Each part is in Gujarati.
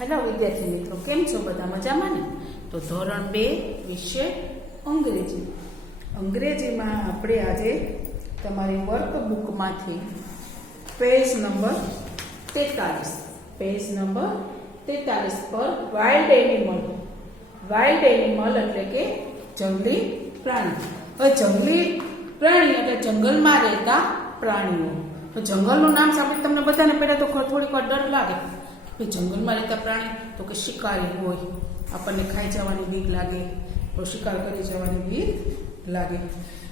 હેલો વિદ્યાર્થી મિત્રો, કેમ છો? બધા મજામાં ને? તો ધોરણ 2 વિષય અંગ્રેજી. અંગ્રેજીમાં આપણે આજે તમારી વર્કબુકમાંથી પેજ નંબર 43 પર વાઇલ્ડ એનિમલ એટલે કે જંગલી પ્રાણી. હવે જંગલી પ્રાણી એટલે જંગલમાં રહેતા પ્રાણીઓ. તો જંગલનું નામ સાંભળી તમને બધાને પહેલા તો થોડીક વાર ડર લાગે. જંગલમાં રહેતા પ્રાણી તો કે શિકારી હોય, આપણને ખાઈ જવાની બીક લાગે, તો શિકાર કરી જવાની બીક લાગે.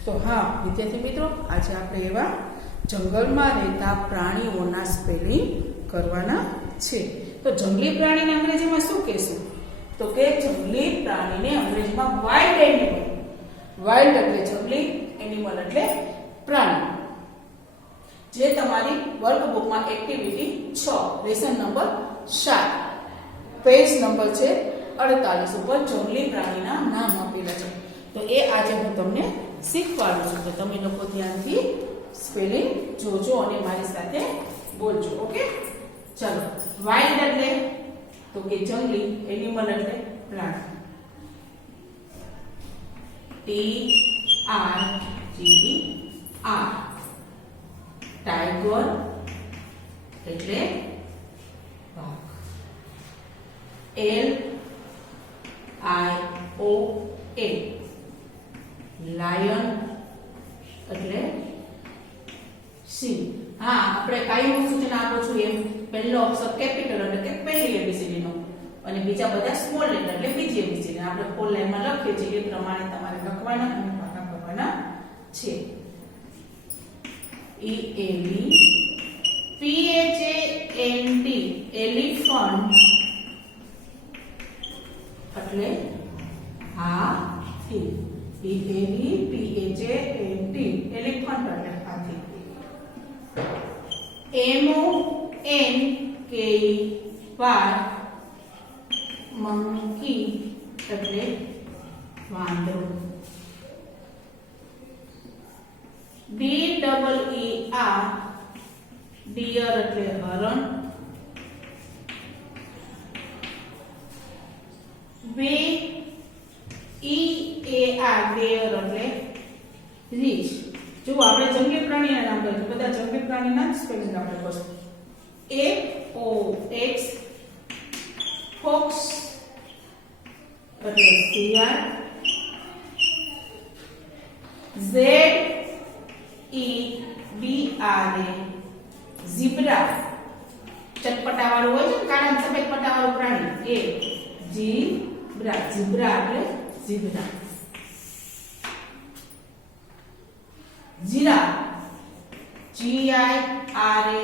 તો હા વિદ્યાર્થી મિત્રો, આજે આપણે એવા જંગલમાં રહેતા પ્રાણીઓના સ્પેલિંગ કરવાના છે. તો જંગલી પ્રાણીને અંગ્રેજીમાં શું કહેશું? તો કે જંગલી પ્રાણીને અંગ્રેજીમાં વાઇલ્ડ એનિમલ. વાઇલ્ડ એટલે જંગલી, એનિમલ એટલે પ્રાણી. જે તમારી વર્કબુકમાં activity 6 lesson number 7 page number છે 48 ઉપર જંગલી પ્રાણીના નામ આપેલા છે. તો એ આજે હું તમને શીખવાડું છું. તો તમે લોકો ધ્યાનથી સ્પેલિંગ જોજો અને મારી સાથે બોલજો. ઓકે, ચલો. વાઇલ્ડ એટલે તો કે જંગલી, એનિમલ એટલે પ્રાણી. TIGER. ટાઈગર એટલે વાઘ. LION લાયન એટલે સિંહ. હા, આપણે કાયમનું સૂચના આપું છું એમ પહેલો અક્ષર કેપિટલ એટલે કે પહેલી એબીસીડી નો અને બીજા બધા સ્મોલ લેટર એટલે બીજી એબીસીડી. આપણે 4 લાઈનમાં લખીએ છીએ એ પ્રમાણે તમારે લખવાના અને પાકા કરવાના છે. ELEPHANT એલિફન્ટ એટલે હાથી. ELEPHANT એલિફન્ટ એટલે હાથી. MONKEY મંકી એટલે વાંદરો. DEER ડિયર એટલે હરણ. BEAR બેર એટલે રીંછ. જો આપણે જંગલી પ્રાણીના નામ કરીએ, બધા જંગલી પ્રાણીના સ્પેલિંગ આપણે કરશું. FOX ફોક્સ એટલે શિયાળ. ZEBRA zebra. ચટપટા વાળું હોય છે ને, કાળા સફેદ પટ્ટા વાળું પ્રાણી, એ ઝીબ્રા. ઝીબ્રા એટલે ઝીબ્રા. જીરાફ. GIRAFFE.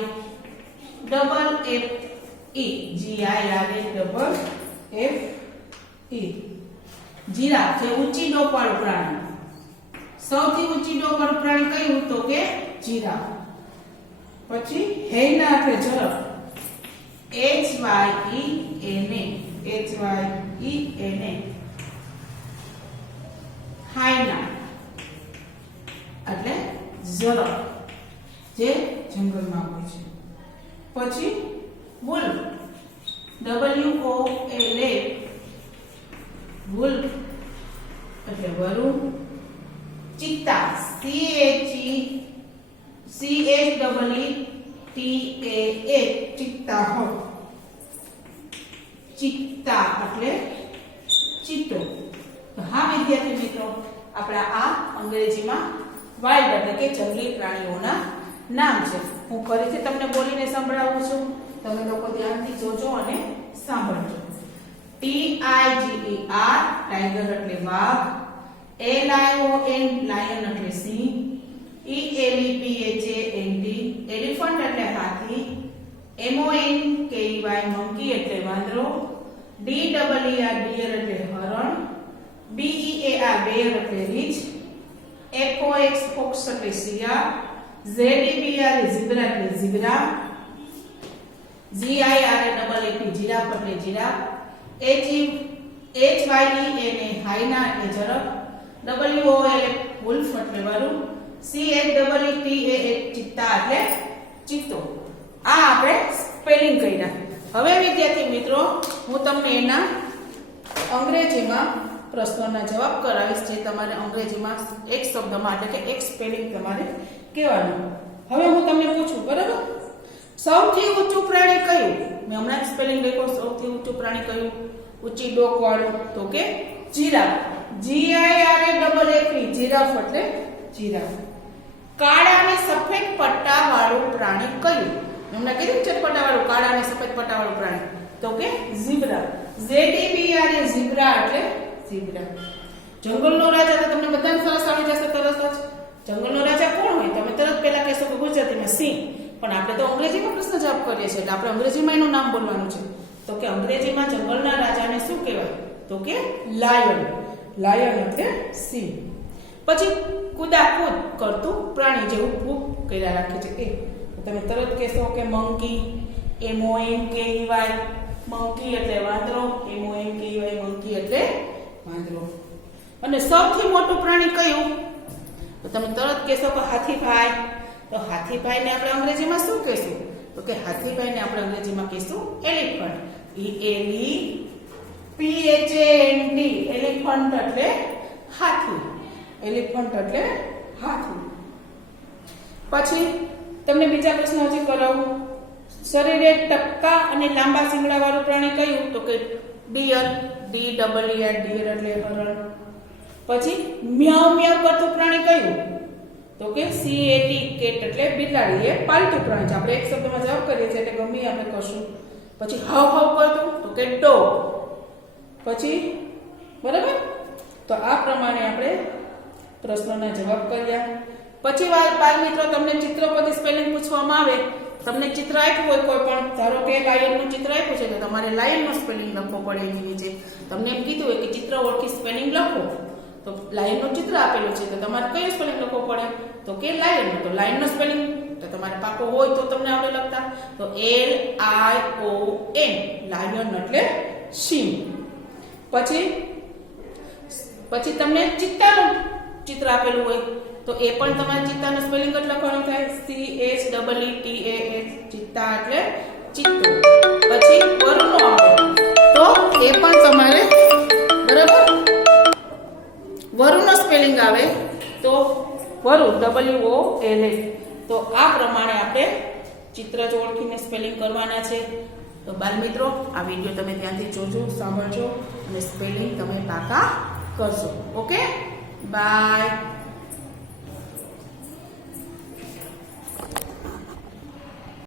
જીરાફ છે ઊંચી ડોક વાળું પ્રાણી. સૌથી ઊંચી ડોક વાળું પ્રાણી કયું? તો કે જીરાફ. પછી હેના એટલે ઝડપ. HYENA હાયના એટલે ઝડપ, જે જંગલમાં હોય છે. પછી વુલ્ફ. WOLF વુલ્ફ એટલે વરુ. ચિત્તા. CHEETAH ચિત્તા. ચિત્તા એટલે ચિત્તો. હા વિદ્યાર્થી મિત્રો, આપણા આ અંગ્રેજીમાં વાઇલ્ડ એટલે કે જંગલી પ્રાણીઓના નામ છે. હું ફરીથી તમને બોલીને સંભળાવું છું, તમે લોકો ધ્યાનથી જોજો અને સાંભળજો. TIGER ટાઈગર એટલે વાઘ. LION લાયન એટલે સિંહ. ELEPHANT એલિફન્ટ એટલે હાથી. MONKEY મંકી એટલે વાંદરો. DEER ડિયર એટલે હરણ. BEAR બેર એટલે રીંછ. FOX ફોક્સ એટલે શિયાળ. ZEBRA ઝીબ્રા એટલે ઝીબ્રા. GIRAFFE જીરાફ એટલે જીરાફ. HYENA હાયના એટલે ઝડપ. WOLF વુલ્ફ એટલે વરુ. CHEETAH ચિત્તા એટલે ચિત્તો. આ આપણે સ્પેલિંગ કર્યા. હવે વિદ્યાર્થી મિત્રો હું તમને એના અંગ્રેજીમાં પ્રશ્નોના જવાબ કરાવીશ, જે તમારે અંગ્રેજીમાં એક શબ્દમાં એટલે કે એક સ્પેલિંગ તમારે કહેવાનું. હવે હું તમને પૂછું, બરાબર, સૌથી ઊંચું પ્રાણી કયું? મેં હમણાં જ સ્પેલિંગ લખ્યો. સૌથી ઊંચું પ્રાણી કયું? ઊંચી ડોક વાળું, તો કે જીરાફ. GIRAFFE, જીરાફ એટલે જીરાફ. કાળા અને સફેદ પટ્ટા વાળું પ્રાણી કયું? હમણાં કીધું ચટપટા વાળું, કાળા અને સફેદ પટ્ટા વાળું પ્રાણી, તો કે ઝીબ્રા. ZEBRA, ઝીબ્રા એટલે ઝીબ્રા. જંગલનો રાજા તો તમને બધાને સરસ આવડી જશે તરત જ. જંગલનો રાજા કોણ હોય? તમે તરત પહેલા કહેશો કે ગુજરાતીમાં સિંહ, પણ આપણે તો અંગ્રેજીમાં પ્રશ્ન જવાબ કરીએ છીએ એટલે આપણે અંગ્રેજીમાં એનું નામ બોલવાનું છે. તો કે અંગ્રેજીમાં જંગલના રાજાને શું કહેવાય? તો કે લાયન. લાયન એટલે સિંહ. પછી કુદાકુદ કરતું પ્રાણી, જેવું ફૂગ કર્યા રાખે છે એ. તમે તરત કહેશો કે મંકી. MONKEY. મંકી એટલે વાંદરો. MONKEY, મંકી એટલે વાંદરો. અને સૌથી મોટું પ્રાણી કયું? તો તમે તરત કહેશો કે હાથીભાઈ. તો હાથીભાઈને આપણે અંગ્રેજીમાં શું કહેશું? તો કે હાથીભાઈને આપણે અંગ્રેજીમાં કહેશું એલિફન્ટ. ELEPHANT. એલિફન્ટ એટલે હાથી. એલિફન્ટ એટલે હાથી. પછી તમને બીજા પ્રશ્ન હજી કરાવું. શરીરે ટપકા અને લાંબા શિંગડા વાળું પ્રાણી કયું? તો કે ડિયર. DEER, ડિયર એટલે હરણ. પછી મ્યાઉ મ્યાઉ કરતું પ્રાણી કયું? તો કે CAT, કેટ એટલે બિલાડી. એ પાલતુ પ્રાણી છે. આપણે એક શબ્દમાં જવાબ કરીએ છીએ એટલે ગમે આપણે કરશું. પછી હાવ હાવ કરતું, તો કે ડોગ. પછી બરાબર, તો આ પ્રમાણે આપણે પ્રશ્નોના જવાબ કર્યા. પછી બાળ મિત્રો તમને ચિત્ર પરથી સ્પેલિંગ પૂછવામાં આવે, તમને ચિત્ર આપ્યું હોય કોઈ પણ, ધારો કે લાયનનું ચિત્ર આપ્યું છે તો તમારે લાયનનું સ્પેલિંગ લખવો પડે એની નીચે. તમને એમ કીધું હોય કે ચિત્ર ઓળખી સ્પેલિંગ લખો, તો લાયનનું ચિત્ર આપેલું છે તો તમારે કયું સ્પેલિંગ લખવો પડે? તો કે લાયન. તો લાયનનો સ્પેલિંગ તો તમારે પાકો હોય તો તમને આવડે લખતા. તો LION, લાયન એટલે સિંહ. પછી તમને ચિત્તાનું ચિત્ર આપેલું હોય તો એ પણ તમારે ચિત્તાનું સ્પેલિંગ જ લખવાનું થાય. CHEETAH, ચિત્તા એટલે ચિત્તો. પછી વરુનો આવે તો એ પણ તમારે, બરાબર, વરુનો સ્પેલિંગ આવે તો વરુ, WOLA. તો આ પ્રમાણે આપણે ચિત્ર જ ઓળખીને સ્પેલિંગ કરવાના છે. તો બાળ મિત્રો આ વિડીયો તમે ધ્યાનથી જોજો, સાંભળજો અને સ્પેલિંગ તમે પાકા કરજો. Okay, by.